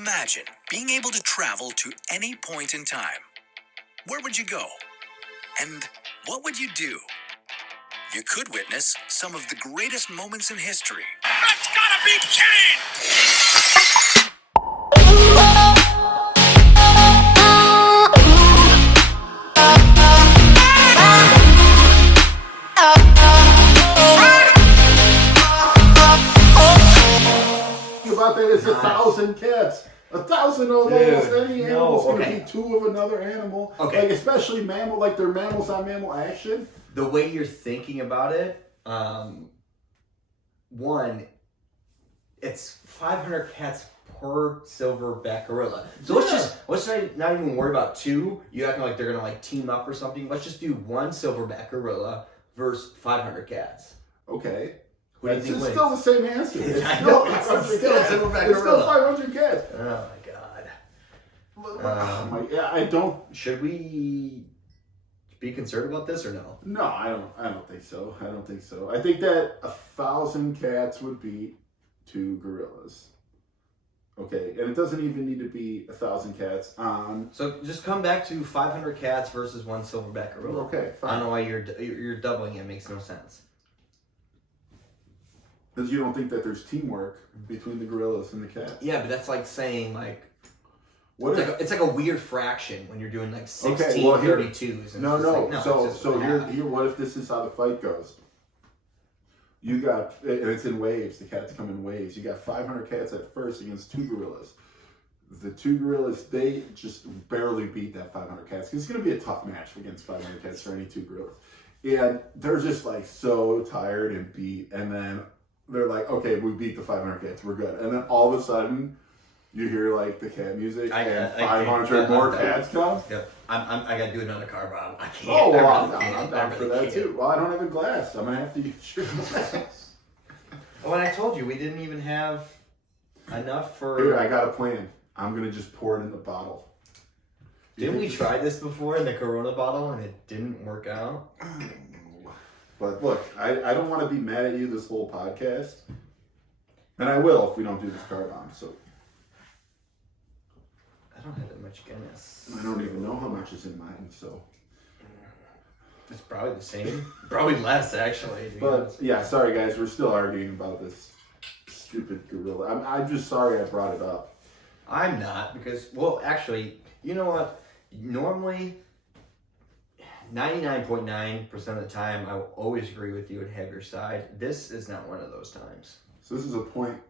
Imagine being able to travel to any point in time. Where would you go? And what would you do? You could witness some of the greatest moments in history. That's gotta be kidding! About that, it's 1,000 cats. 1,000 of almost any animal is going to be two of another animal. Okay. Like, especially mammal, like they're mammals on mammal action. The way you're thinking about it, one, it's 500 cats per silverback gorilla. So let's not even worry about two. You acting like they're gonna team up or something. Let's just do one silverback gorilla versus 500 cats. Okay. Who do you think wins? Still the same answer. It's I still, know, it's 500 still cats. silverback It's still gorilla. 500 cats. Oh my god. I don't. Should we be concerned about this or no? No, I don't think so. I don't think so. I think that 1,000 cats would beat 2 gorillas. Okay, and it doesn't even need to be 1,000 cats on. So just come back to 500 cats versus one silverback gorilla. Okay, fine. I don't know why you're doubling it. It makes no sense. Because you don't think that there's teamwork between the gorillas and the cats. Yeah, but that's like saying What it's like a weird fraction when you're doing 16 32s. And No. Here, Here, what if this is how the fight goes? You got, and it's in waves. The cats come in waves. You got 500 cats at first against 2 gorillas. The 2 gorillas, they just barely beat that 500 cats. It's going to be a tough match against 500 cats for any 2 gorillas. And they're just so tired and beat. And then they're like, okay, we beat the 500 cats. We're good. And then all of a sudden, you hear the cat music and 500 more cats come. Yep. I gotta do another car bomb. I can't. Oh, well, I'm down for that too. Well, I don't have a glass. I'm gonna have to use your glass. Oh, and I told you we didn't even have enough for. Here, I got a plan. I'm gonna just pour it in the bottle. Didn't we try this before in the Corona bottle and it didn't work out? But look, I don't want to be mad at you this whole podcast, and I will if we don't do this car bomb. So. I don't have that much Guinness. I don't even know how much is in mine, so. It's probably the same. Probably less, actually. But, yeah, sorry, guys. We're still arguing about this stupid gorilla. I'm just sorry I brought it up. I'm not, because, well, actually, you know what? Normally, 99.9% of the time, I will always agree with you and have your side. This is not one of those times. So this is a 0.1%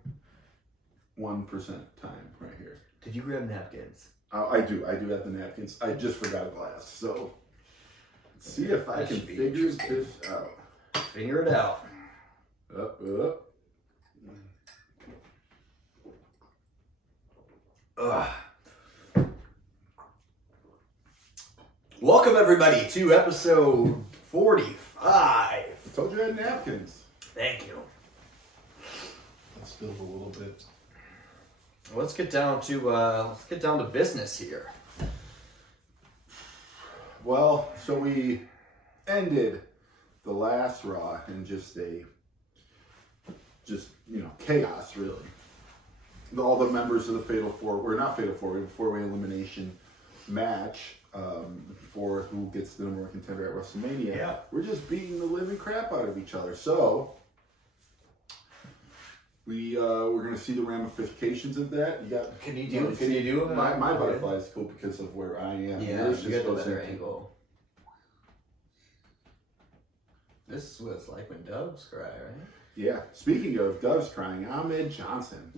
time right here. Did you grab napkins? I do have the napkins. I just forgot a glass. So, let's see if I can figure this out. Figure it out. Welcome, everybody, to episode 45. I told you I had napkins. Thank you. Let's build a little bit. Let's get down to business here. Well, so we ended the last Raw in just chaos, really. All the members of the Fatal Four, we're not Fatal Four, we have a 4-way elimination match for who gets the number 1 contender at WrestleMania. Yeah. We're just beating the living crap out of each other. So we're gonna see the ramifications of that. You got? Can you do it? My butterfly is cool because of where I am. Yeah, Yours you just got the goes better into- angle. This is what it's like when doves cry, right? Yeah. Speaking of doves crying, Ahmed Johnson.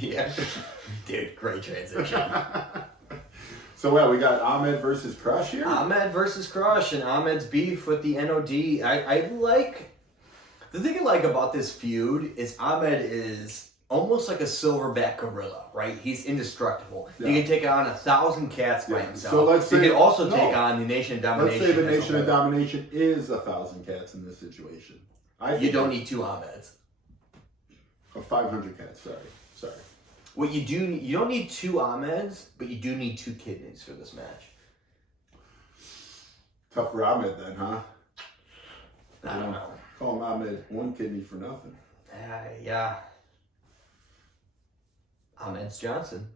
Yeah. Dude, great transition. So we got Ahmed versus Crush here. Ahmed versus Crush and Ahmed's beef with the NOD. I like. The thing I like about this feud is Ahmed is almost like a silverback gorilla, right? He's indestructible. Yeah. You can take on 1,000 cats by himself. So let's say, you can also take on the Nation of Domination. Let's say the Nation of Domination is 1,000 cats in this situation. You don't need 2 Ahmeds. 500 cats, sorry. What you don't need 2 Ahmeds, but you do need 2 kidneys for this match. Tough for Ahmed then, huh? I don't know. Call him Ahmed 1 kidney for nothing. Yeah. Ahmed's Johnson.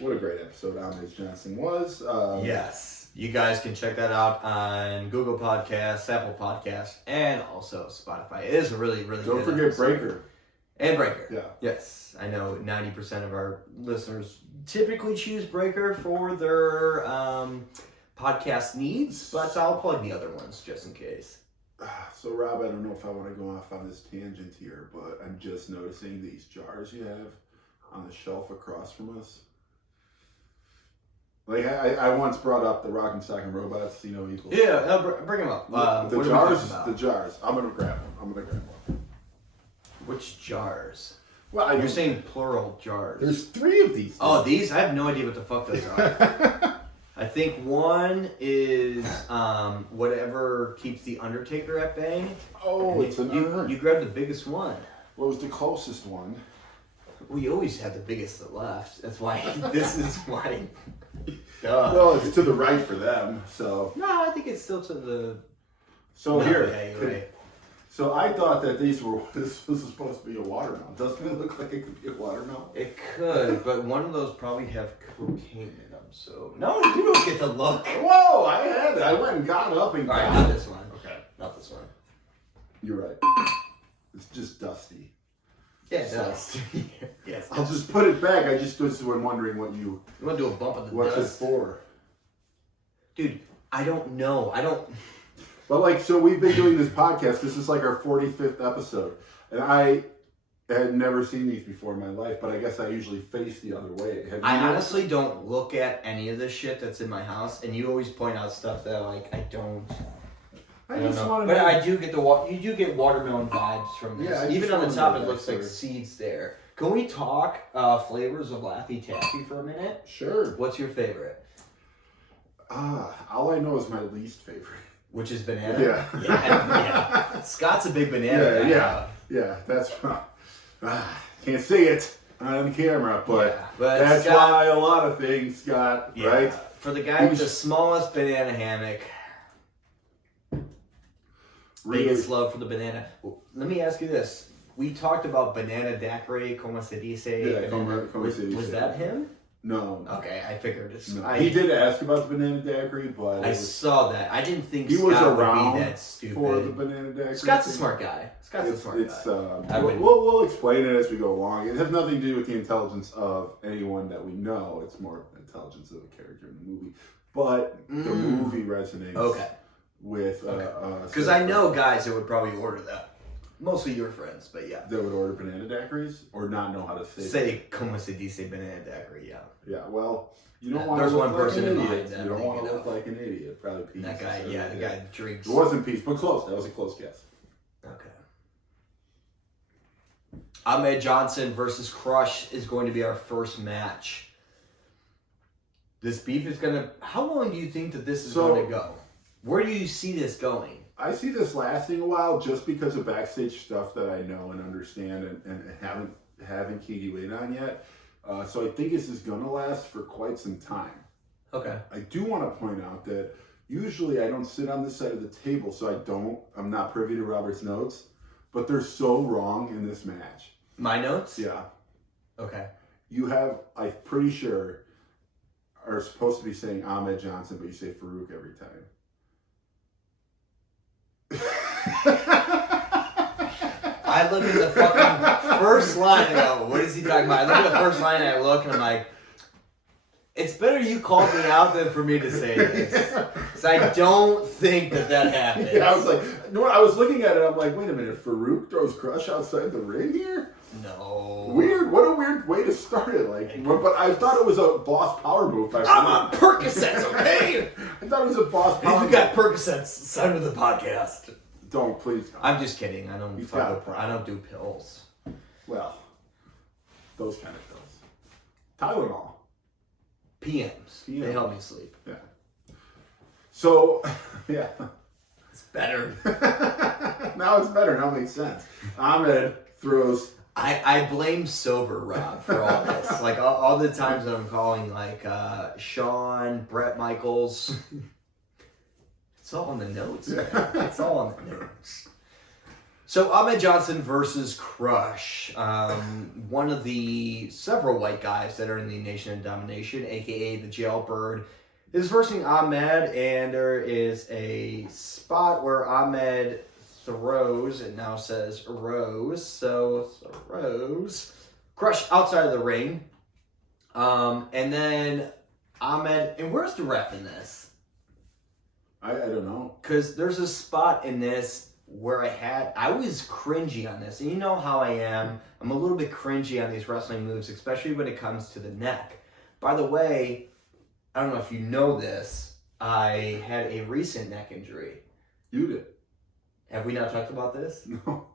What a great episode Ahmed Johnson was. Yes. You guys can check that out on Google Podcasts, Apple Podcasts, and also Spotify. It is a really, really Don't good forget episode. Breaker. And Breaker. Yeah. Yes. I know 90% of our listeners typically choose Breaker for their podcast needs, but I'll plug the other ones just in case. So, Rob, I don't know if I want to go off on this tangent here, but I'm just noticing these jars you have on the shelf across from us. Like, I once brought up the Rock and Sock and Robots, equals. Yeah, bring them up. The what are we jars, talking about? the jars. I'm going to grab one. Which jars? Well, You're saying plural jars. There's 3 of these. Oh, these? I have no idea what the fuck those are. I think one is whatever keeps the Undertaker at bay. Oh, it's an urn. You grabbed the biggest one. What was the closest one? We always have the biggest that left. That's why this is why. Duh. Well, it's to the right for them, so. No, I think it's still to the. So No, here. yeah, you're right. So I thought that this was supposed to be a watermelon. Doesn't it look like it could be a watermelon? It could, but one of those probably have cocaine in them. So no, you don't get to look. Whoa! I had it. I went and got up and All right, got not it. this one. Okay. Not this one. You're right. It's just dusty. Yeah, it does. Yes. I'll just put it back. I just was wondering what You want to do a bump of the what's it dust, for. dude? I don't know. I don't. But so we've been doing this podcast. This is like our 45th episode, and I had never seen these before in my life. But I guess I usually face the other way. Have I you? honestly don't look at any of the shit that's in my house, and you always point out stuff that I don't. I don't just know. want But to. I do get you do get watermelon vibes from this. Yeah, I Even just on the wanna top, know it looks that like sort of- seeds there. Can we talk flavors of Laffy Taffy for a minute? Sure. What's your favorite? All I know is my least favorite. Which is banana? Yeah. Yeah. Scott's a big banana guy. Yeah. That's can't say it on camera, but Yeah, but that's Scott- why a lot of things got Yeah. right. For the guy with the smallest banana hammock, biggest love for the banana. Let me ask you this. We talked about banana daiquiri, como se dice. Yeah, como se dice. Was that him? No. Okay, I figured it's. No. He did ask about the banana daiquiri, but I saw that. I didn't think he was Scott would around be that stupid. for the banana daiquiri. Scott's a thing. smart guy. Scott's a smart guy. I wouldn't- we'll explain it as we go along. It has nothing to do with the intelligence of anyone that we know. It's more intelligence of the character in the movie. But the movie resonates Okay. with Because I know guys that would probably order that. Mostly your friends, but yeah. that would order banana daiquiris or not know how to say Say como se dice banana daiquiri, yeah. Yeah, well, you don't Yeah, want to there's look one like person an in idiot. mind that You don't I'm want to thinking look of. like an idiot. Probably peas. That guy, yeah, the guy drinks. It wasn't peas, but close. That was a close guess. Okay. Ahmed Johnson versus Crush is going to be our first match. This beef is gonna. How long do you think that this is going to go? Where do you see this going? I see this lasting a while just because of backstage stuff that I know and understand and haven't keyed you in on yet. So I think this is going to last for quite some time. Okay. I do want to point out that usually I don't sit on this side of the table, so I'm not privy to Robert's notes, but they're so wrong in this match. My notes? Yeah. Okay. You have, I'm pretty sure, are supposed to be saying Ahmed Johnson, but you say Farouk every time. I look at the fucking first line and go, what is he talking about? I look at the first line and I look and I'm like, it's better you called me out than for me to say this. Because I don't think that happens. Yeah, I was like, no, I was looking at it, I'm like, wait a minute, Farouk throws Crush outside the ring here? No. Weird, what a weird way to start it. Like, but I thought it was a boss power move. I'm on Percocets, okay? I thought it was a boss power If you got Percocets, sign to the podcast. Don't, please. Don't. I'm just kidding. I don't. You've got a I problem. don't do pills. Well, those kind of pills. Tylenol. PMs. They PMs. help me sleep. Yeah. So, yeah. It's better. Now it's better. Now it makes sense. Ahmed throws. I blame sober Rob for all this. Like all the times that I'm calling like Sean, Brett Michaels. It's all on the notes, man. It's all on the notes. So Ahmed Johnson versus Crush, one of the several white guys that are in the Nation of Domination, aka the Jailbird, is versing Ahmed, and there is a spot where Ahmed throws, it now says Rose, so throws Crush outside of the ring, and then Ahmed, and where's the ref in this? I don't know. Because there's a spot in this where I was cringy on this. And you know how I am. I'm a little bit cringy on these wrestling moves, especially when it comes to the neck. By the way, I don't know if you know this, I had a recent neck injury. You did. Have we not talked about this? No. Oh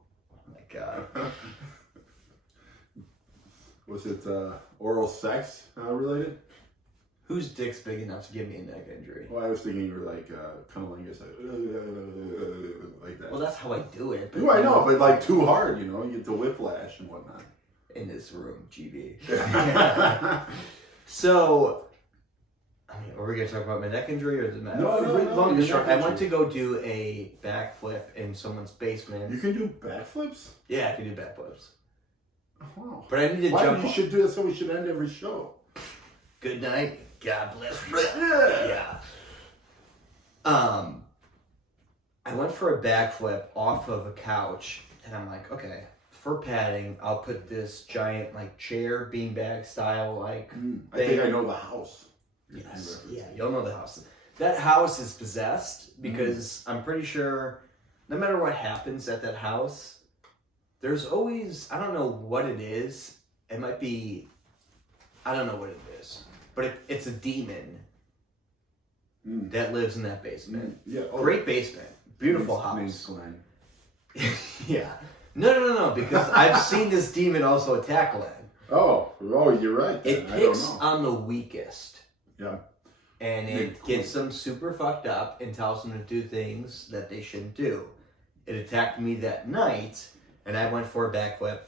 my God. Was it oral sex related? Whose dick's big enough to give me a neck injury? Well, I was thinking you were like cunnilingus, like that. Well, that's how I do it. But I know, but like too hard, you know, you get the whiplash and whatnot. In this room, GB. So, I mean, are we going to talk about my neck injury or does it matter? No. Long and short, I went to go do a backflip in someone's basement. You can do backflips? Yeah, I can do backflips. Oh. But I need to jump. You should do that, so we should end every show. Good night. God bless. Yeah. I went for a backflip off of a couch, and I'm like, okay, for padding, I'll put this giant like chair, beanbag style like. I think I know the house. Yes. Yeah, you'll know the house. That house is possessed because I'm pretty sure no matter what happens at that house, there's always, I don't know what it is. It might be, I don't know what it is. But it's a demon that lives in that basement. Yeah. Great basement. Beautiful name's house. Glenn. Yeah. No, because I've seen this demon also attack Glenn. Oh, you're right. It picks on the weakest. Yeah. And it gets them super fucked up and tells them to do things that they shouldn't do. It attacked me that night, and I went for a backflip.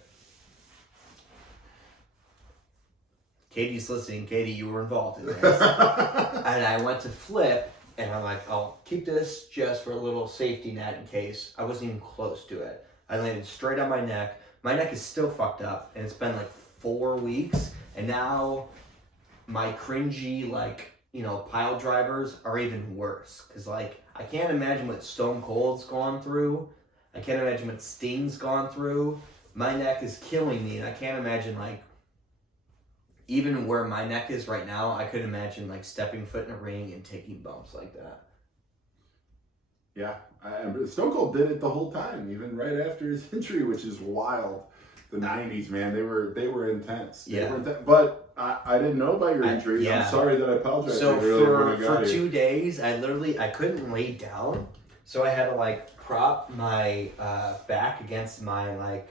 Katie's listening. Katie, you were involved in this. And I went to flip, and I'm like, I'll keep this just for a little safety net in case. I wasn't even close to it. I landed straight on my neck. My neck is still fucked up, and it's been like 4 weeks. And now my cringy, like, you know, pile drivers are even worse. Because, like, I can't imagine what Stone Cold's gone through. I can't imagine what Sting's gone through. My neck is killing me, and I can't imagine, like, even where my neck is right now, I couldn't imagine like stepping foot in a ring and taking bumps like that. Yeah, Stone Cold did it the whole time, even right after his injury, which is wild. The '90s, man, they were intense. But I didn't know about your injury. I'm sorry that I apologized. So for 2 days, I couldn't lay down, so I had to like prop my back against my like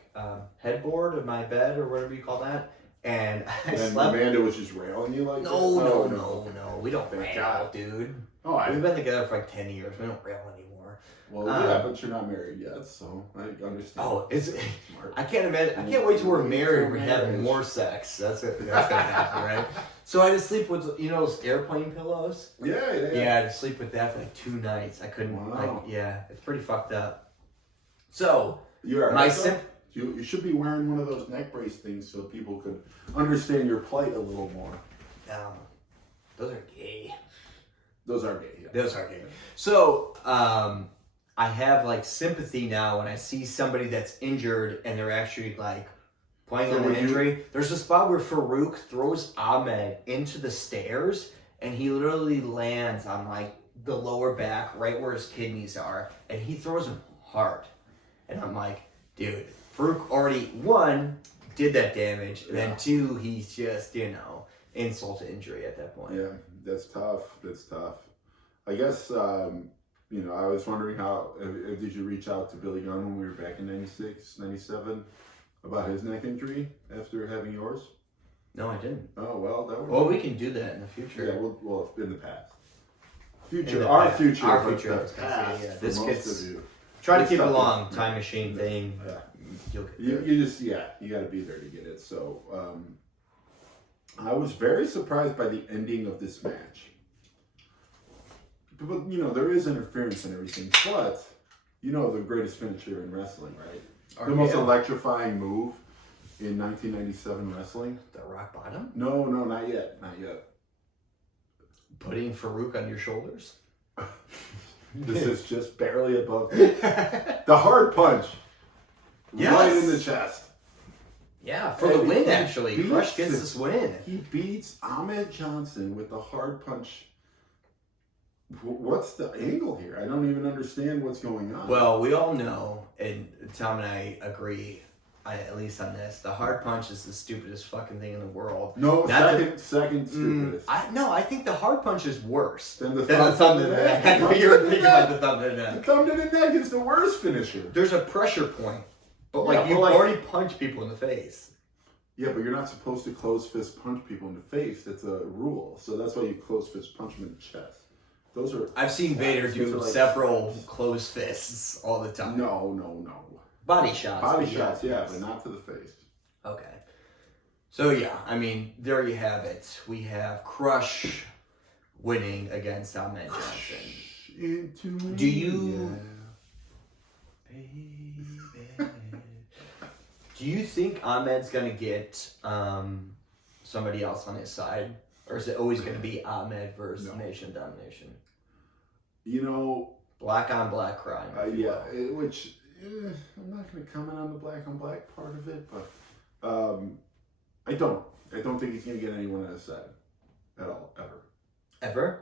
headboard of my bed or whatever you call that. And I slept. Amanda was just railing you like no, we don't rail, dude. We've been together for like 10 years. We don't rail anymore. Well, yeah, but you're not married yet, so I understand. Oh, I can't imagine. I can't wait till we're married. We're having more sex. That's gonna happen, right? So I had to sleep with those airplane pillows. Yeah. I had to sleep with that for like 2 nights. I couldn't. It's pretty fucked up. So you should be wearing one of those neck brace things so people could understand your plight a little more. Those are gay. Those are gay. Yeah. Those are gay. So I have like sympathy now when I see somebody that's injured and they're actually like playing on an injury. There's a spot where Farouk throws Ahmed into the stairs and he literally lands on like the lower back right where his kidneys are, and he throws him hard. And I'm like, dude, Farouk already, 1, did that damage, and then 2, he's just, insult to injury at that point. Yeah, that's tough. I guess, I was wondering did you reach out to Billy Gunn when we were back in 96, 97 about his neck injury after having yours? No, I didn't. Oh, well, that was... Well, we can do that in the future. Yeah, well, in the past. Our future. Yeah. This gets... you. Try to keep it long. Time machine thing. Yeah. You got to be there to get it. So, I was very surprised by the ending of this match. But, there is interference and everything. But, You know the greatest finisher in wrestling, right? RKO. The most electrifying move in 1997 wrestling. The rock bottom? No, not yet. Not yet. Putting Farouk on your shoulders? This is just barely above. The hard punch. Yes. Right in the chest. Yeah, for the And win, he actually. beats Crush gets it. this win. He beats Ahmed Johnson with the hard punch. What's the angle here? I don't even understand what's going on. Well, we all know, and Tom and I agree, at least on this, the hard punch is the stupidest fucking thing in the world. No, Not second stupidest. I think the hard punch is worse Than the thumb to the neck. I know you were thinking about the thumb to the The neck. thumb to the neck is the worst finisher. There's a pressure point, but Yeah, like you but like- already punch people in the face. Yeah, but you're not supposed to close fist punch people in the face. That's a rule. So that's why you close fist punch them in the chest. Those are. I've seen Vader Those do are like- several closed fists all the time. No. Body shots. Body but shots, yeah, but not to the face. Okay. So yeah, I mean, there you have it. We have Crush winning against Ahmed Johnson. Do you- Baby. Do you think Ahmed's gonna get somebody else on his side? Or is it always gonna be Ahmed versus No. Nation Domination? You know, Black on black crime. if you yeah, will. I'm not going to comment on the black on black part of it, but I don't think he's going to get anyone on his side at all, ever. Ever?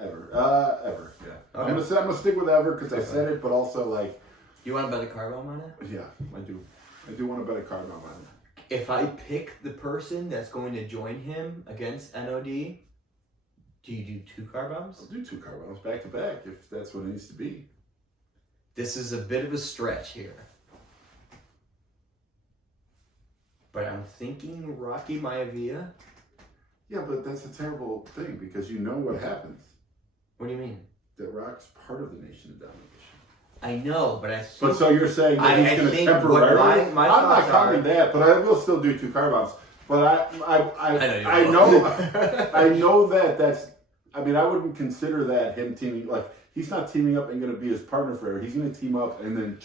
Ever. Yeah. Okay. I'm gonna stick with ever because I Okay. said it, but also like, You want to bet a car bomb on it? yeah, I do want to bet a card on it. If I pick the person that's going to join him against NOD, do you do 2 car bombs? I'll do 2 card bombs back to back if that's what it needs to be. This is a bit of a stretch here. But I'm thinking Rocky Maivia. Yeah, but that's a terrible thing because you know what happens. What do you mean? That Rock's part of the Nation of Domination. I know, but I think... But so you're saying that I he's going to think what temporarily? my I'm not thoughts counting that, but I will still do 2 car bombs. But I know that that's. I mean, I wouldn't consider that him teaming. Like he's not teaming up and going to be his partner forever. He's going to team up and then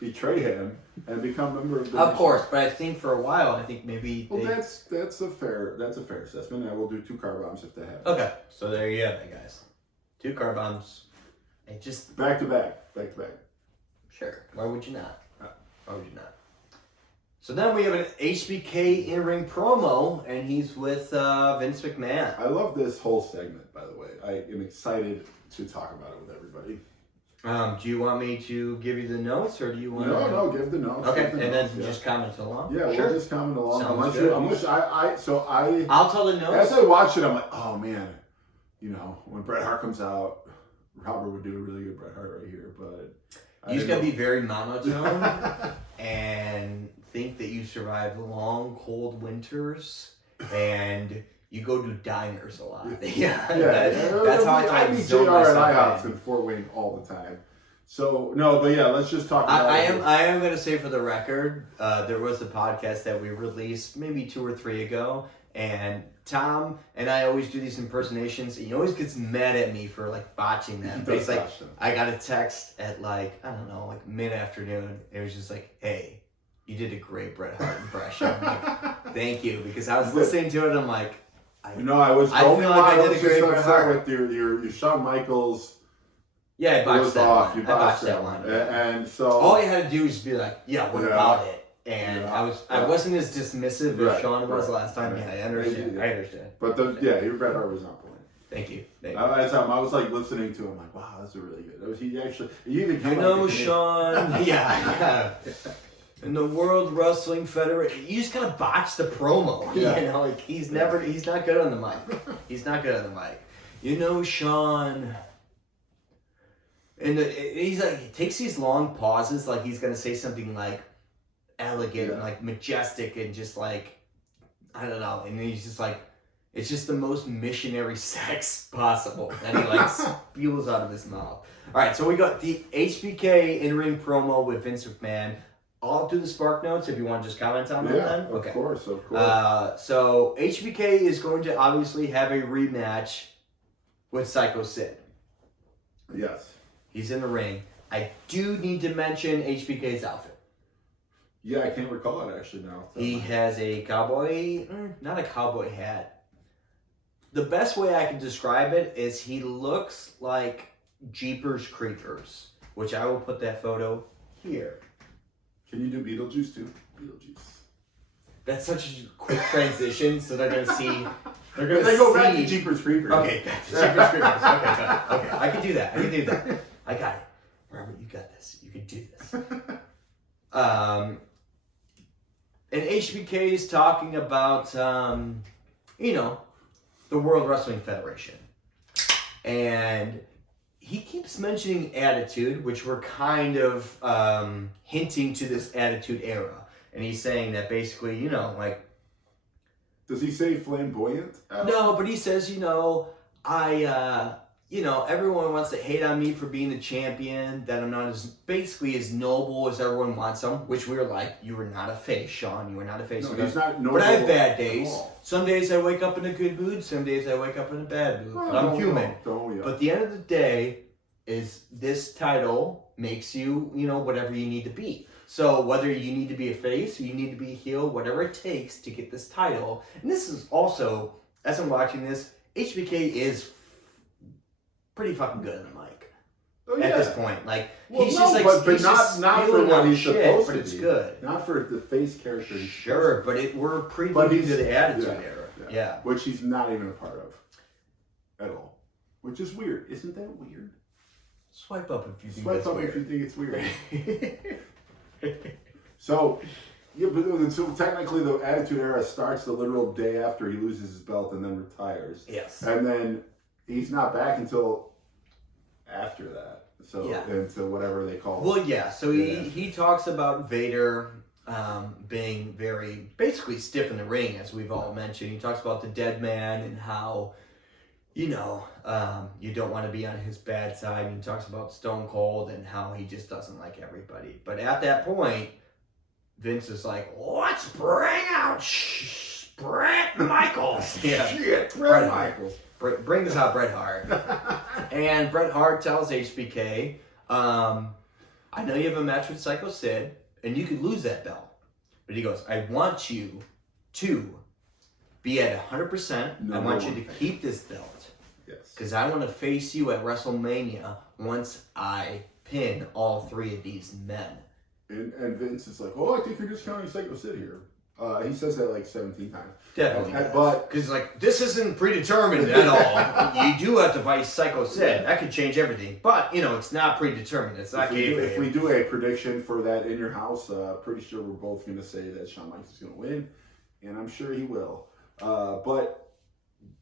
betray him and become a member of the. Of course, but I think for a while, I think maybe. Well, that's a fair assessment. I will do 2 car bombs if that happens. Okay, so there you have it, guys. 2 car bombs. It just Back to back. sure. Why would you not? Why would you not? So then we have an HBK in-ring promo, and he's with Vince McMahon. I love this whole segment, by the way. I am excited to talk about it with everybody. Do you want me to give you the notes, or do you want? No, give the notes. Okay, give the and notes, then just comment along. Yeah, sure. we'll just comment along. Sounds good. I'll tell the notes. As I watch it, I'm like, oh man, when Bret Hart comes out, Robert would do a really good Bret Hart right here, but You just gotta be very monotone and think that you survive long, cold winters and you go to diners a lot. That's how I meet zone JR at myself IHOPs in. in Fort Wayne all the time. So no, but yeah, let's just talk about I it. am going to say for the record, there was a podcast that we released maybe 2 or 3 ago, and Tom and I always do these impersonations, and he always gets mad at me for like botching them. He But he's does like, botch them. I got a text at like mid-afternoon. It was just like, hey, you did a great Bret Hart impression. I'm like, thank you, because I was listening to it. And I'm like, I was I going feel like I did a was great just Bret upset Hart. with your Shawn Michaels. yeah, I It botched was that off. one. You I botched botched that one. and so All you had to do was just be like, yeah, what Yeah. about it? And Yeah. I wasn't as dismissive as Right, Sean was right, last time. right. Yeah, I understand. Yeah. I understand. But your Bret Hart was on point. Thank you. I was like listening to him, like, wow, that's a really good. He even came You out know, with the name. Sean. Yeah. In the World Wrestling Federation, you just gotta botch the promo. Yeah. Like he's not good on the mic. He's not good on the mic. You know, Sean. And he's like, he takes these long pauses, like he's gonna say something like elegant and like majestic and just like, I don't know. And he's just like, it's just the most missionary sex possible that he like spews out of his mouth. All right, so we got the HBK in-ring promo with Vince McMahon. I'll do the spark notes if you want to just comment on them. Yeah, Then. of course. So HBK is going to obviously have a rematch with Psycho Sid. Yes. He's in the ring. I do need to mention HBK's outfit. Yeah, I can't recall it actually now. He has a cowboy, not a cowboy hat. The best way I can describe it is he looks like Jeepers Creepers, which I will put that photo here. Can you do Beetlejuice too? Beetlejuice. That's such a quick transition, so they're gonna see. They're They gonna go back to see. Jeepers Creepers. Okay, back to Jeepers Creepers. Okay, got it. Okay, I can do that. I got it. Robert, you got this. You can do this. And HBK is talking about, the World Wrestling Federation. And he keeps mentioning Attitude, which we're kind of hinting to this Attitude era. And he's saying that basically, Does he say flamboyant? no, but he says, everyone wants to hate on me for being the champion, that I'm not as noble as everyone wants them, which we were like, you were not a face, Sean. You were not a face. No, he's not noble. But I have bad days. at all. Some days I wake up in a good mood, some days I wake up in a bad mood. But I'm human. Don't we? But the end of the day is this title makes you, whatever you need to be. So whether you need to be a face or you need to be a heel, whatever it takes to get this title. And this is also, as I'm watching this, HBK is pretty fucking good on the mic at this point. Like, he's just like, but he's not just for spewing what out he's shit, supposed but to it's be. good. Not for the face character. He's Sure, but we're But preview he's- to the Attitude yeah, Era. yeah. Yeah. Which he's not even a part of. At all. Which is weird. Isn't that weird? Swipe up if you think Swipe that's up weird. if you think it's weird. So, yeah, but so technically the Attitude Era starts the literal day after he loses his belt and then retires. Yes. And then he's not back until after that. So, Yeah. into whatever they call it. Well, yeah. So Yeah. he talks about Vader being very basically stiff in the ring, as we've all mentioned. He talks about the dead man and how, you don't want to be on his bad side. And he talks about Stone Cold and how he just doesn't like everybody. But at that point, Vince is like, let's bring out Bret Michaels. Yeah. Shit, Bret Michaels. Brings out Bret Hart. And Bret Hart tells HBK, I know you have a match with Psycho Sid, and you could lose that belt. But he goes, I want you to be at 100%. I want you to keep this belt. Yes. Because I want to face you at WrestleMania once I pin all three of these men. And Vince is like, oh, I think you're discounting Psycho Sid here. He says that like 17 times. Definitely. But because this isn't predetermined at all. You do have to fight Psycho Sid. That could change everything. But, it's not predetermined. It's not if we kayfabe. do a prediction for that in your house, pretty sure we're both going to say that Shawn Michaels is going to win. And I'm sure he will. But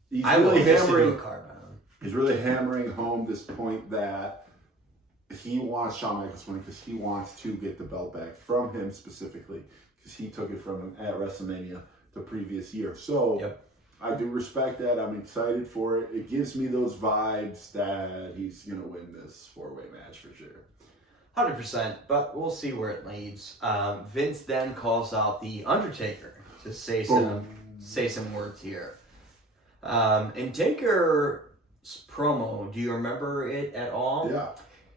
he's I will really just do a hammering. card on him. He's really hammering home this point that he wants Shawn Michaels to win because he wants to get the belt back from him specifically because he took it from him at WrestleMania the previous year. So Yep. I do respect that. I'm excited for it. It gives me those vibes that he's going to win this 4-way match for sure. 100%, but we'll see where it leads. Vince then calls out the Undertaker to say some words here. In Taker's promo, do you remember it at all? Yeah.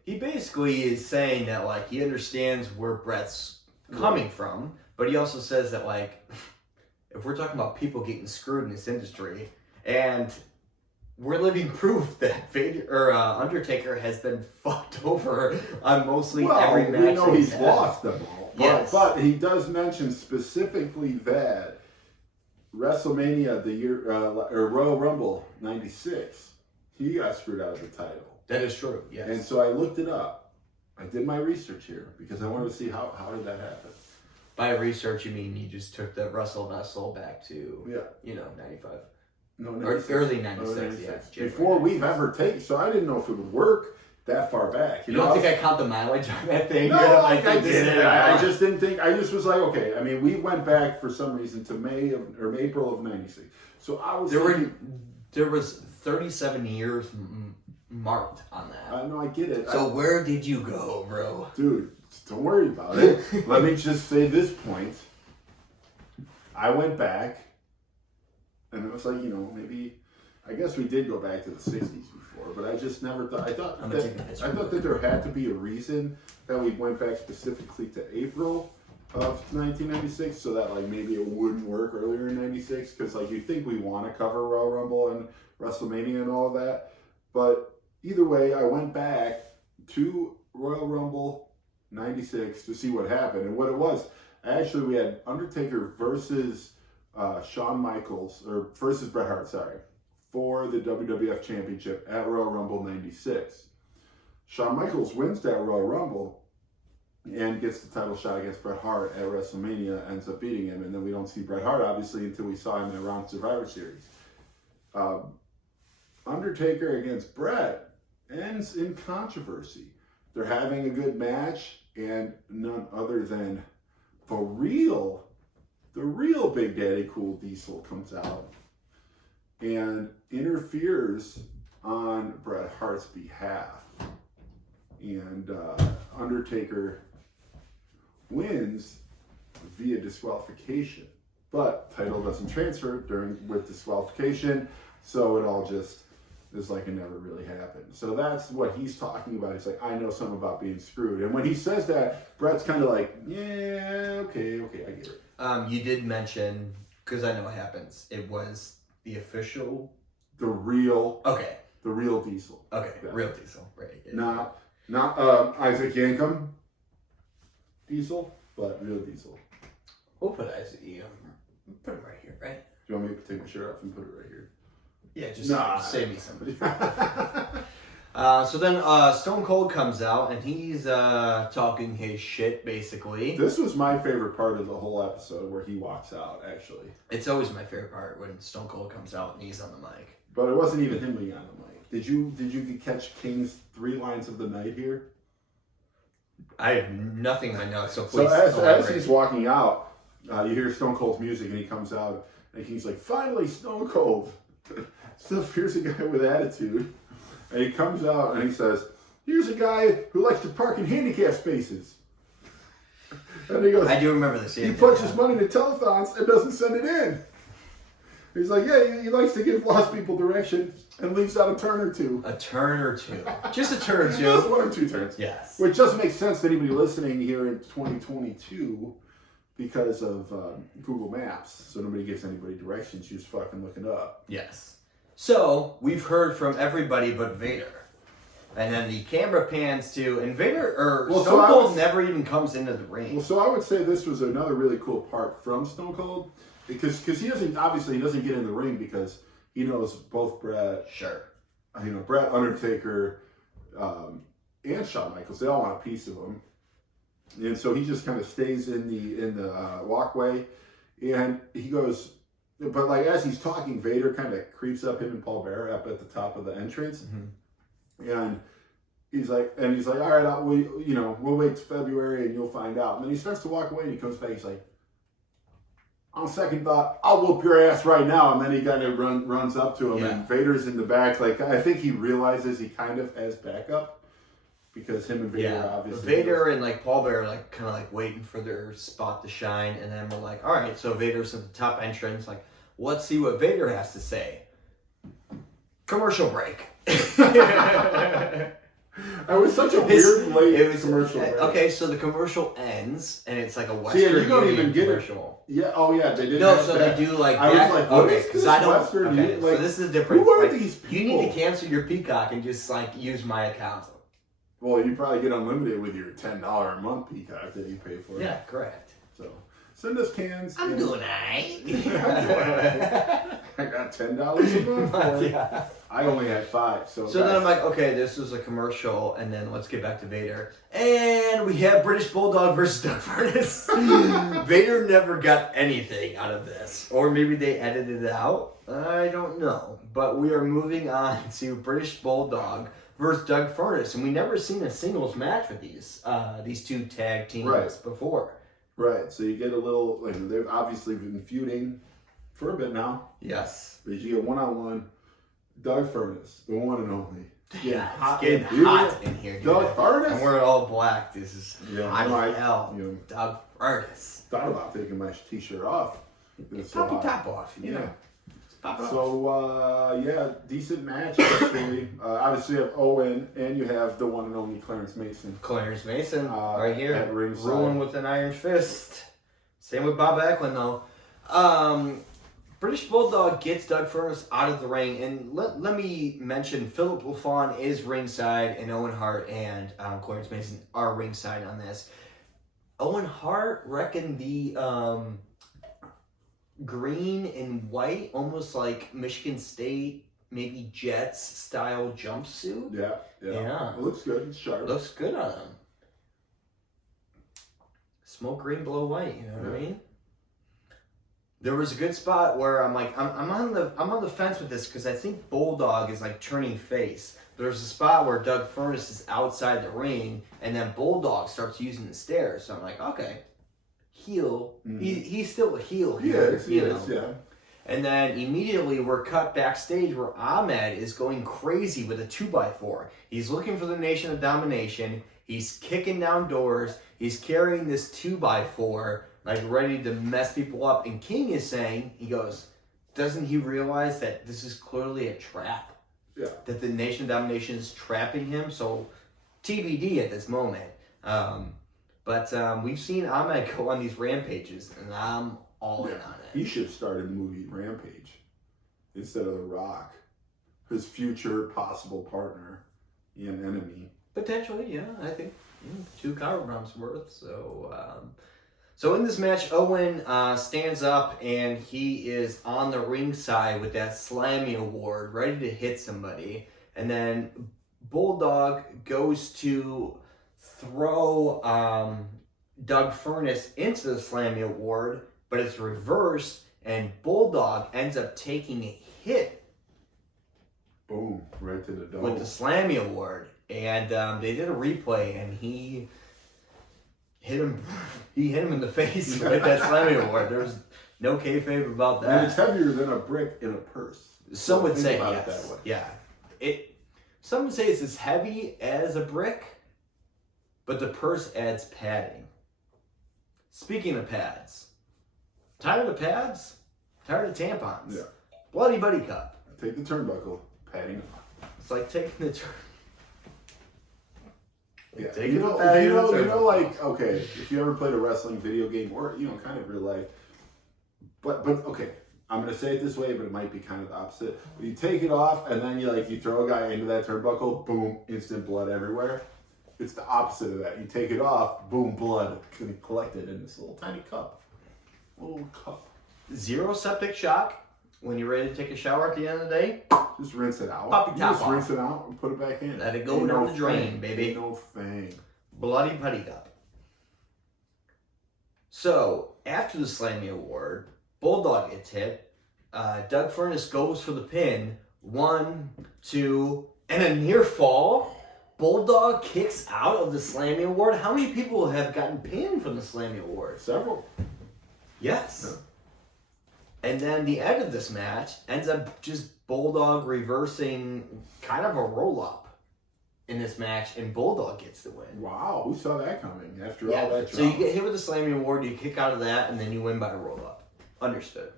He basically is saying that he understands where Bret's coming from, but he also says that if we're talking about people getting screwed in this industry, and we're living proof that Vader or Undertaker has been fucked over on mostly every match. We know he's had. lost them all. Yes. But he does mention specifically that WrestleMania, the year, or Royal Rumble 96, he got screwed out of the title. That is true, yes. And so I looked it up. I did my research here because I wanted to see how did that happen. By research, you mean you just took the Russell Vessel back to, 95. No, Or 96. early 96, yeah. January Before we've 96. ever taken, so I didn't know if it would work that far back. You don't think I count the mileage on that thing? No, You're I this did is it. I just didn't think. I just was like, okay. I mean, we went back for some reason to April of '96. So I was. There was 37 years marked on that. No, I get it. So where did you go, bro? Dude, don't worry about it. Let me just say this point. I went back, and it was like, maybe I guess we did go back to the 60s before, but I just never thought. I thought I'm gonna take a picture. I thought that there had to be a reason that we went back specifically to April of 1996, so that like maybe it wouldn't work earlier in '96, because like you think we want to cover Royal Rumble and WrestleMania and all of that, but either way, I went back to Royal Rumble '96 to see what happened, and what it was. Actually, we had Undertaker versus Shawn Michaels, or versus Bret Hart, sorry, for the WWF Championship at Royal Rumble '96. Shawn Michaels wins that Royal Rumble and gets the title shot against Bret Hart at WrestleMania, ends up beating him, and then we don't see Bret Hart, obviously, until we saw him in a Round Survivor Series. Undertaker against Bret ends in controversy. They're having a good match, and none other than the real Big Daddy Cool Diesel comes out and interferes on Bret Hart's behalf. And Undertaker wins via disqualification. But title doesn't transfer with disqualification, so it all just is like it never really happened. So that's what he's talking about. He's like, I know something about being screwed. And when he says that, Bret's kind of like, yeah, okay, I get it. You did mention, because I know what happens, it was the official... The real Diesel. Okay, yeah. Real Diesel, right. Not Isaac Yankem Diesel, but real Diesel. We'll put Isaac, put him right here, right? Do you want me to take my shirt off and put it right here? Yeah, just save me some. So then Stone Cold comes out, and he's talking his shit, basically. This was my favorite part of the whole episode, where he walks out, actually. It's always my favorite part, when Stone Cold comes out and he's on the mic. But it wasn't even him being on the mic. Did you catch King's 3 lines of the night here? I have nothing in my notes, so please. So as he's walking out, you hear Stone Cold's music, and he comes out, and King's like, finally, Stone Cold. So here's a guy with attitude, and he comes out and he says, here's a guy who likes to park in handicap spaces. And he goes, I do remember this. He puts his money to telethons and doesn't send it in. He's like, yeah, he likes to give lost people direction and leaves out a turn or two. A turn or two. Just a turn or two. Just 1 or 2 turns. Yes. Which doesn't make sense to anybody listening here in 2022 because of Google Maps. So nobody gives anybody directions. You just fucking look it up. Yes. So, we've heard from everybody but Vader. And then the camera pans to, and Stone Cold never even comes into the ring. Well, so I would say this was another really cool part from Stone Cold, because he doesn't get in the ring because he knows both Bret, Bret, Undertaker, and Shawn Michaels. They all want a piece of him, and so he just kind of stays in the walkway, and he goes. But like as he's talking, Vader kind of creeps up him and Paul Bearer up at the top of the entrance, and he's like, all right, we'll wait till February and you'll find out. And then he starts to walk away, and he comes back. He's like, on second thought, I'll whoop your ass right now. And then he kind of runs up to him, and Vader's in the back. Like I think he realizes he kind of has backup because him and Vader obviously. Vader and like Paul Bearer like kind of like waiting for their spot to shine, and then we're like, all right, so Vader's at the top entrance. Like, let's see what Vader has to say. Commercial break. It was such a weird late commercial break. Okay, so the commercial ends, and it's like a Western you don't even get commercial. Yeah, oh yeah, they did. No, so they do like. I was like, what is this Western? Okay, like, so this is a difference. Who are like, these people? You need to cancel your Peacock and just like use my account. Well, you probably get unlimited with your $10 a month Peacock that you pay for. Yeah, correct. So send us cans. I'm doing alright. I got $10 a month for it. Yeah. I only had 5. So then I'm like, okay, this is a commercial, and then let's get back to Vader. And we have British Bulldog versus Doug Furnace. Vader never got anything out of this. Or maybe they edited it out. I don't know. But we are moving on to British Bulldog versus Doug Furnace. And we never seen a singles match with these two tag teams before. Right, so you get a little, like, they've obviously been feuding for a bit now. Yes. But you get one-on-one, Doug Furnace, the one and only. Yeah, it's getting hot in here, dude. Doug Furnace? And we're all black. This is hot I as hell. Doug Furnace. Thought about taking my t-shirt off. Pop your top off. Yeah. Pop it off. So, yeah, decent match, actually. Obviously, you have Owen, and you have the one and only Clarence Mason. Clarence Mason, right here. At ringside. Ruling with an iron fist. Same with Bob Backlund, though. British Bulldog gets Doug Furnas out of the ring, and let me mention Philip LaFawn is ringside, and Owen Hart and Clarence Mason are ringside on this. Owen Hart reckoned the green and white, almost like Michigan State, maybe Jets style jumpsuit. Yeah. It looks good. It's sharp. Looks good on him. Smoke green, blow white. You know what I mean? There was a good spot where I'm like, I'm on the fence with this because I think Bulldog is like turning face. There's a spot where Doug Furnas is outside the ring, and then Bulldog starts using the stairs. So I'm like, okay, heel. He's still a heel here. He is, yeah. And then immediately we're cut backstage where Ahmed is going crazy with a 2x4. He's looking for the Nation of Domination. He's kicking down doors. He's carrying this 2x4, like ready to mess people up. And King is saying, he goes, doesn't he realize that this is clearly a trap? Yeah. That the Nation of Domination is trapping him? So TBD at this moment. But we've seen Ahmed go on these rampages, and I'm all in on it. He should have started the movie Rampage instead of The Rock, his future possible partner and enemy. Potentially, yeah. I think 2 cover bombs worth. So in this match, Owen stands up and he is on the ringside with that Slammy Award, ready to hit somebody. And then Bulldog goes to throw Doug Furnas into the Slammy Award, but it's reversed, and Bulldog ends up taking a hit. Boom, right to the dome. With the Slammy Award. And they did a replay, and he hit him in the face with that Slammy Award. There's no kayfabe about that. And it's heavier than a brick in a purse. Some would say, about yes. it that way. Yeah. Some would say it's as heavy as a brick, but the purse adds padding. Speaking of pads, tired of pads? Tired of tampons? Yeah. Bloody Buddy Cup. Take the turnbuckle, padding off. It's like taking the turn. Yeah. Taking You the know, padding you know, and the you know, turnbuckle. like, okay, if you ever played a wrestling video game or, kind of real life, but okay, I'm going to say it this way, but it might be kind of the opposite. You take it off and then you throw a guy into that turnbuckle, boom, instant blood everywhere. It's the opposite of that. You take it off, boom, blood collected in this little tiny cup. Little cup. 0 septic shock when you're ready to take a shower at the end of the day. Just rinse it out. Pop your top just off. rinse it out and put it back in. Let it go down the drain, thing. baby. Ain't no thing. Bloody Putty Cup. So, after the Slammy Award, Bulldog gets hit. Doug Furnas goes for the pin. 1, 2, and a near fall. Bulldog kicks out of the Slammy Award. How many people have gotten pinned from the Slammy Award? Several. Yes. Yeah. And then the end of this match ends up just Bulldog reversing kind of a roll-up in this match, and Bulldog gets the win. Wow, who saw that coming after all that So you drama? get hit with the Slammy Award, you kick out of that, and then you win by a roll-up. Understood.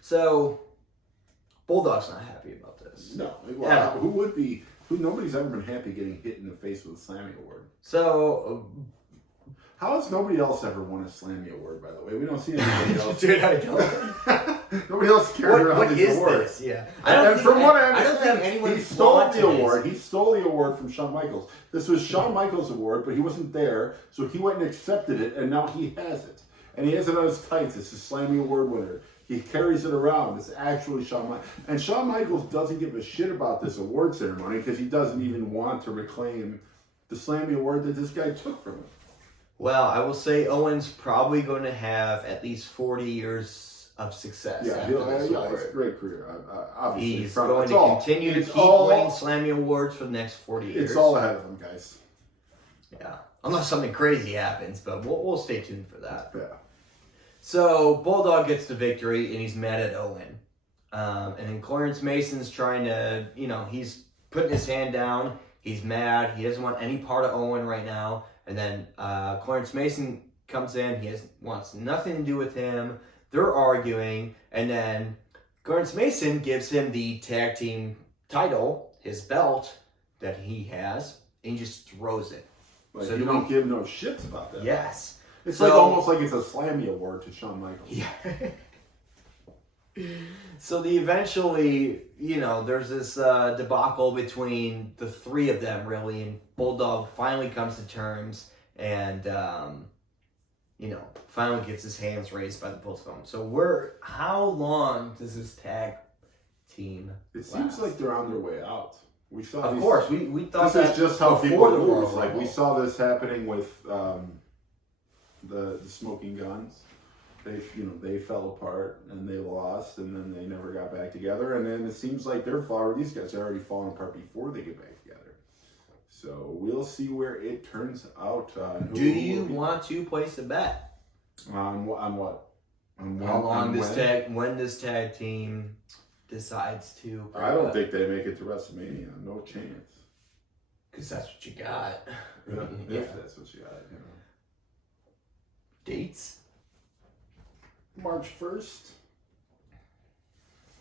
So, Bulldog's not happy about this. No. Well, who would be? Nobody's ever been happy getting hit in the face with a Slammy Award. So, How has nobody else ever won a Slammy Award, by the way? We don't see anybody else. dude, I don't. Nobody else carried around What these is awards. this? Yeah. And from what I I don't understand, think anyone he stole wanted the this. award. He stole the award from Shawn Michaels. This was Shawn Michaels' award, but he wasn't there, so he went and accepted it, and now he has it. And he has it on his tights. It's a Slammy Award winner. He carries it around. It's actually Shawn Michaels. And Shawn Michaels doesn't give a shit about this award ceremony because he doesn't even want to reclaim the Slammy Award that this guy took from him. Well, I will say Owen's probably going to have at least 40 years of success. Yeah, after this it's a award. great career. Obviously, He's going to continue to keep winning Slammy Awards for the next 40 years. It's all ahead of him, guys. Yeah, unless something crazy happens, but we'll stay tuned for that. Yeah. So Bulldog gets the victory, and he's mad at Owen. And then Clarence Mason's trying to, he's putting his hand down. He's mad. He doesn't want any part of Owen right now. And then Clarence Mason comes in. Wants nothing to do with him. They're arguing. And then Garth Mason gives him the tag team title, his belt that he has, and he just throws it. Like, So you don't give no shits about that. Yes. It's So- like almost like it's a Slammy award to Shawn Michaels. Yeah. So eventually, there's this debacle between the three of them, really, and Bulldog finally comes to terms and, finally gets his hands raised by the both of them. So how long does this tag team It seems last? like they're on their way out. We saw Of these, course, we thought this that is just how before people the Royal lose. Like, we Rumble. saw this happening with the Smoking Guns. They fell apart and they lost, and then they never got back together. And then it seems like these guys are already falling apart before they get back together. So we'll see where it turns out. Do you want to place a bet on what? On how long when? when this tag team decides to? I don't think they make it to WrestleMania. No chance. Because that's what you got. If that's what you got. Dates? March 1st.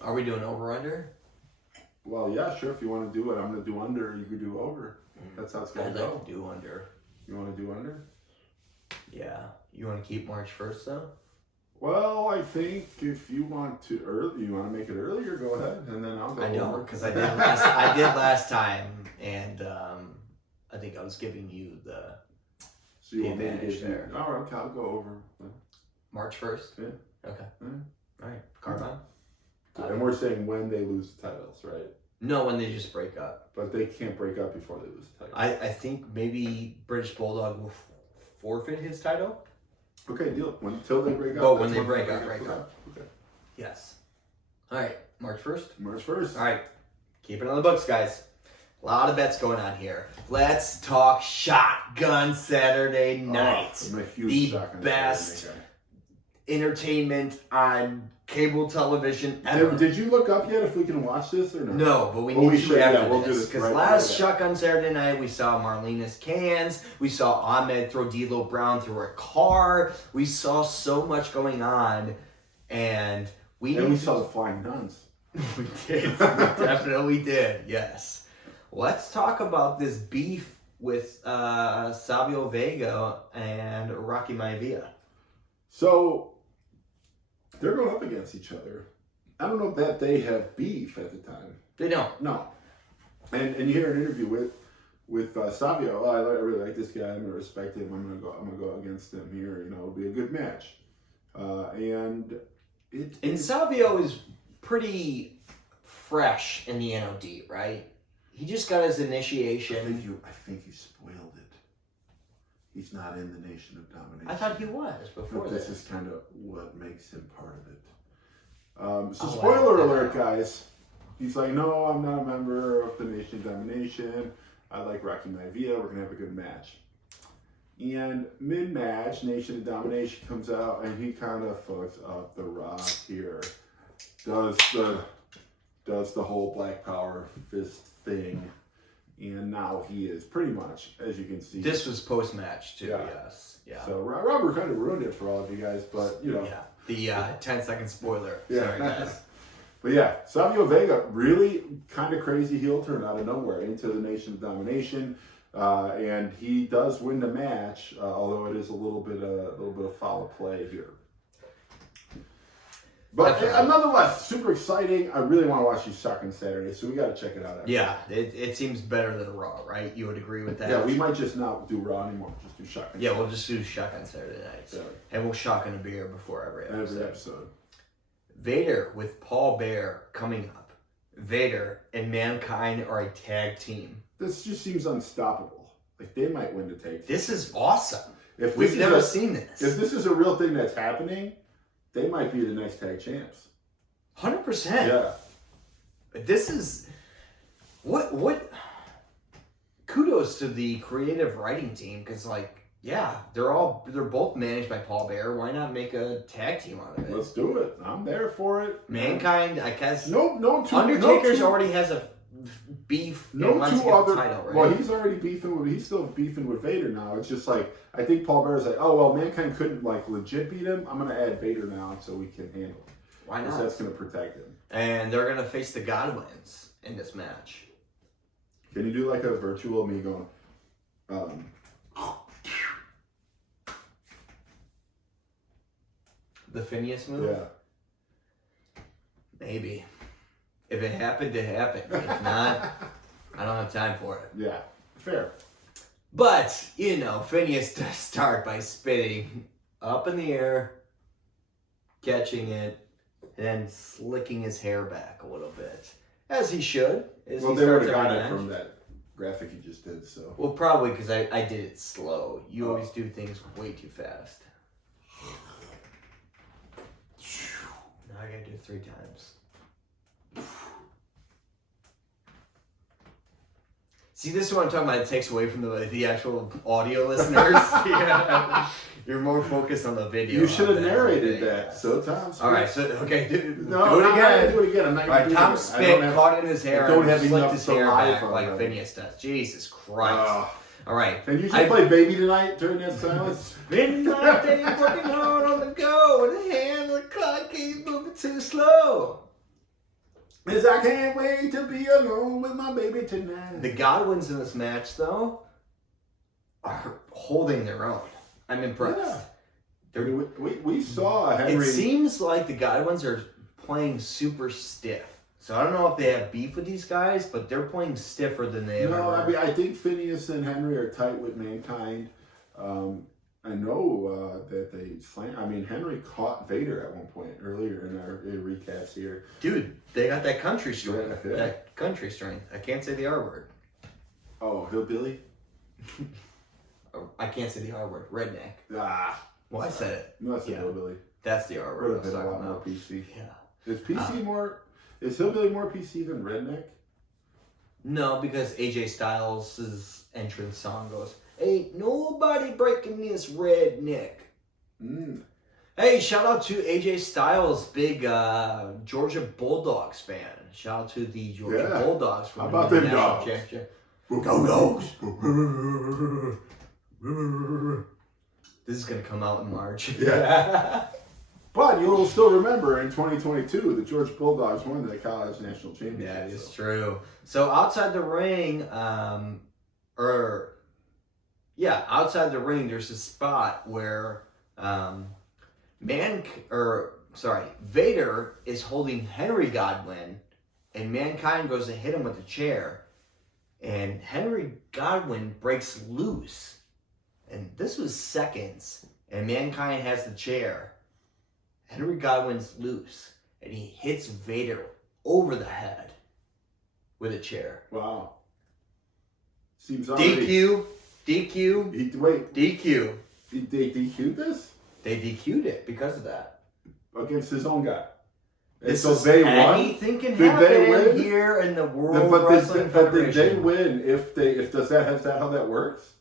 Are we doing over under? Well, yeah, sure. If you want to do it, I'm going to do under. You could do over. That's how it's going I'd to go. like to do under. You want to do under? Yeah. You want to keep March 1st though? Well, I think if you want to make it earlier, go ahead, and then I'll go. I know, over. because I did last time, and I think I was giving you the So you the want me to advantage give there. you? All right, okay, I'll go over. March 1st? Yeah. Okay. Mm. All right. Carbon? And we're saying when they lose the titles, right? No, when they just break up. But they can't break up before they lose the title. I think maybe British Bulldog will forfeit his title. Okay, deal. Until they break up. Oh, when that's they break up. Okay. Yes. All right. March 1st? March 1st. All right. Keep it on the books, guys. A lot of bets going on here. Let's talk Shotgun Saturday Night. I'm a huge The Shotgun best Saturday guy. Entertainment on cable television ever. Did you look up yet if we can watch this or no? No, but we Well, need we to should, after yeah, we'll do this. this Because right last after. Shotgun Saturday Night, we saw Marlena's cans. We saw Ahmed throw D'Lo Brown through a car. We saw so much going on, and we saw the Flying Nuns. We did. We definitely did. Yes. Let's talk about this beef with Savio Vega and Rocky Maivia. So they're going up against each other. I don't know that they have beef at the time. They don't. No. And you hear an interview with Savio. Oh, I really like this guy. I'm gonna respect him. I'm gonna go against him here. It'll be a good match. And Savio is pretty fresh in the NOD, right? He just got his initiation. I think you spoiled it. He's not in the Nation of Domination. I thought he was before But this. this is kind of what makes him part of it. So Oh, spoiler wow. alert, guys. He's like, no, I'm not a member of the Nation of Domination. I like Rocky Maivia. We're going to have a good match. And mid-match, Nation of Domination comes out, and he kind of fucks up the Rock here. Does the whole Black Power fist thing. And now he is pretty much, as you can see. This was post-match, too, Yeah. yes. Yeah. So Robert kind of ruined it for all of you guys, but, Yeah. The 10-second spoiler. Yeah. Sorry, guys. But yeah, Savio Vega, really kind of crazy heel turn out of nowhere into the Nation of Domination, and he does win the match, although it is a little bit of foul play here. But nonetheless, super exciting. I really want to watch these Shotgun Saturday, so we got to check it out. Yeah, it seems better than Raw, right? You would agree with that? Yeah, we might just not do Raw anymore. Just do Shotgun. Yeah, we'll just do Shotgun Saturday Night. Saturday. And we'll shotgun a beer before every episode. Every episode. Vader with Paul Bear coming up. Vader and Mankind are a tag team. This just seems unstoppable. Like, they might win the tag. This is awesome. If We've this never is seen this. If this is a real thing that's happening, they might be the next tag champs. 100%. Yeah. This is what kudos to the creative writing team, because they're both managed by Paul Bear. Why not make a tag team out of it? Let's do it. I'm there for it. Mankind, I guess. Undertaker's already has a beef. No and wants to two get the other. title, right? Well, he's already he's still beefing with Vader now. It's just like, I think Paul Bear's like, oh well, Mankind couldn't legit beat him. I'm gonna add Vader now so we can handle it. Why Because not? that's going to protect him. And they're going to face the Godwins in this match. Can you do like a virtual me going, The Phineas move? yeah. Maybe. If it happened, it happened. If not, I don't have time for it. Yeah, fair. But, Phineas does start by spitting up in the air, catching it, and then slicking his hair back a little bit. As he should. Well, they would have got it from that graphic you just did, so. Well, probably because I did it slow. You always do things way too fast. Now I gotta do it 3 times. See, this is what I'm talking about. It takes away from the actual audio listeners. Yeah. You're more focused on the video. You should have narrated that. So, Tom. All right, so, okay, do it again. Do it again. I'm not All going right, to do Tom it. spit caught in his hair. I don't and have slicked enough his hair back saliva like on it. Phineas does. Jesus Christ. All right. And you should play Baby Tonight during that silence. Been my day working hard on the go, and the hand of the clock keeps moving too slow. Cause I can't wait to be alone with my baby tonight. The Godwins in this match, though, are holding their own. I'm impressed. Yeah. We saw Henry. It seems like the Godwins are playing super stiff. So I don't know if they have beef with these guys, but they're playing stiffer than they ever were. I mean, I think Phineas and Henry are tight with Mankind. I know that they slam. I mean, Henry caught Vader at one point earlier in our recaps here. Dude, they got that country strength. Yeah. That country strength. I can't say the R word. Oh, hillbilly? I can't say the R word. Redneck. Ah. Well, I said it. No, that's a hillbilly. That's the R word. Would have been a lot more PC. Yeah. Is PC more... Is hillbilly more PC than redneck? No, because AJ Styles' entrance song goes, "Ain't nobody breaking this redneck." Mm. Hey, shout out to AJ Styles, big Georgia Bulldogs fan. Shout out to the Georgia Bulldogs from How about the them national dogs? championship. Go dogs! This is gonna come out in March. Yeah. But you'll still remember in 2022, the Georgia Bulldogs won the college national championship. Yeah, it's true. So outside the ring, outside the ring, there's a spot where Vader is holding Henry Godwin, and Mankind goes to hit him with a chair, and Henry Godwin breaks loose, and this was seconds, and Mankind has the chair. Henry Godwin's loose, and he hits Vader over the head with a chair. Wow. Seems already... DQ. They DQ'd this? They DQ'd it because of that. Against his own guy. And This so is they won? anything can Did they happen win? here in the World But Wrestling did they Federation. win is that how that works?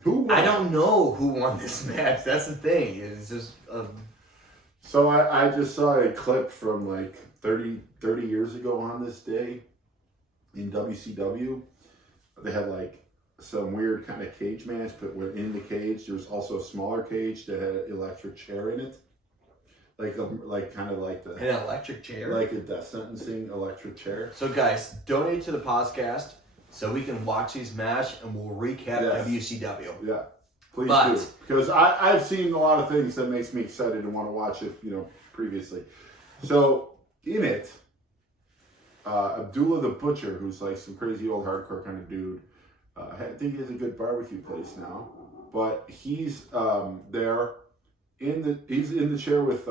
Who won? I don't know who won this match. That's the thing. It's just So I just saw a clip from like 30 years ago on this day in WCW. They had like some weird kind of cage match, but within the cage, there's also a smaller cage that had an electric chair in it. Like kind of like an electric chair. like a death sentencing electric chair. So guys, donate to the podcast so we can watch these match and we'll recap WCW. Yeah, please do. Because I've seen a lot of things that makes me excited and want to watch it, previously. So in it, Abdullah the Butcher, who's like some crazy old hardcore kind of dude, I think he has a good barbecue place now, but he's there. He's in the chair with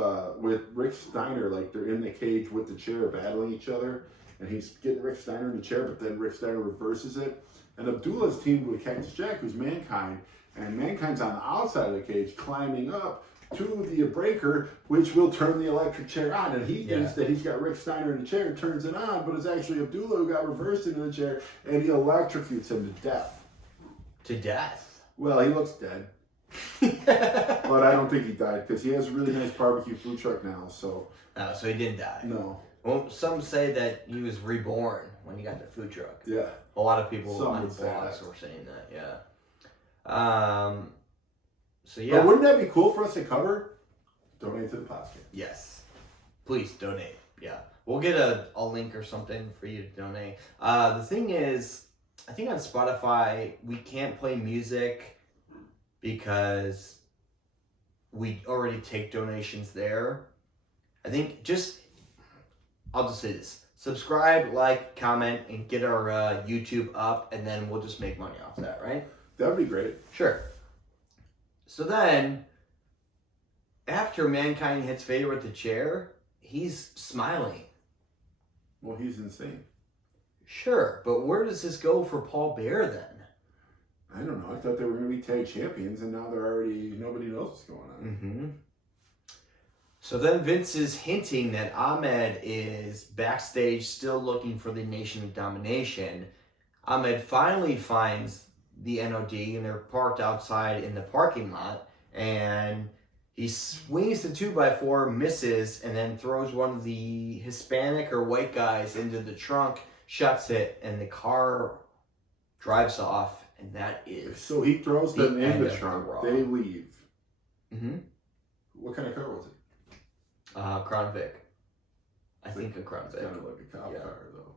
Rick Steiner, like they're in the cage with the chair battling each other, and he's getting Rick Steiner in the chair, but then Rick Steiner reverses it, and Abdullah's teamed with Cactus Jack, who's Mankind, and Mankind's on the outside of the cage climbing up to the breaker, which will turn the electric chair on, and he thinks that he's got Rick Steiner in the chair, turns it on, but it's actually Abdullah who got reversed into the chair, and he electrocutes him to death. To death? Well, he looks dead. But I don't think he died because he has a really nice barbecue food truck now. So so he didn't die. No. Well, some say that he was reborn when he got the food truck. Yeah. A lot of people Some on would say blogs that. were saying that. Yeah. So yeah. But wouldn't that be cool for us to cover? Donate to the podcast. Yes. please donate. Yeah. We'll get a link or something for you to donate. The thing is, I think on Spotify, we can't play music because we already take donations there. I think I'll just say this. Subscribe, like, comment, and get our YouTube up, and then we'll just make money off that, right? That would be great. Sure. So then, after Mankind hits Vader with the chair, he's smiling. Well, he's insane. Sure, but where does this go for Paul Bear then? I don't know. I thought they were going to be tag champions, and now they're already... Nobody knows what's going on. Mm-hmm. So then Vince is hinting that Ahmed is backstage still looking for the Nation of Domination. Ahmed finally finds the NOD, and they're parked outside in the parking lot, and he swings the 2x4, misses, and then throws one of the Hispanic or white guys into the trunk, shuts it, and the car drives off. And that is... So he throws them in the end trunk. of They leave. Mm-hmm. What kind of car was it? Crown Vic. I think a Crown Vic. Kind of like a cop car, though.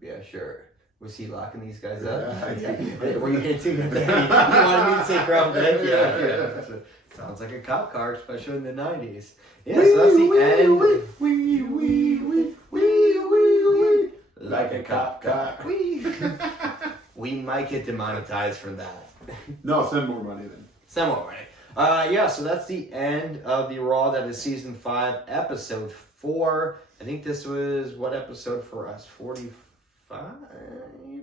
Yeah, sure. Was he locking these guys Yeah, up? Were you hinting at that? You wanted me to say Crown Vic? Yeah. So, sounds like a cop car, especially in the 90s. Yeah, so that's the end. Like a cop car. We might get demonetized for that. No, send more money then. Send more money. Yeah, so that's the end of the Raw. That is season 5, episode 4. I think this was what episode for us? 45?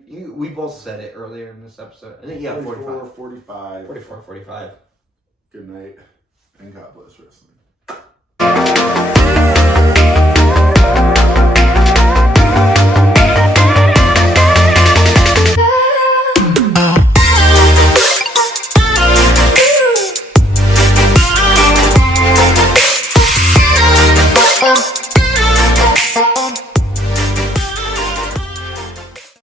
We both said it earlier in this episode. I think, yeah, 45. 45. 45. Good night, and God bless wrestling.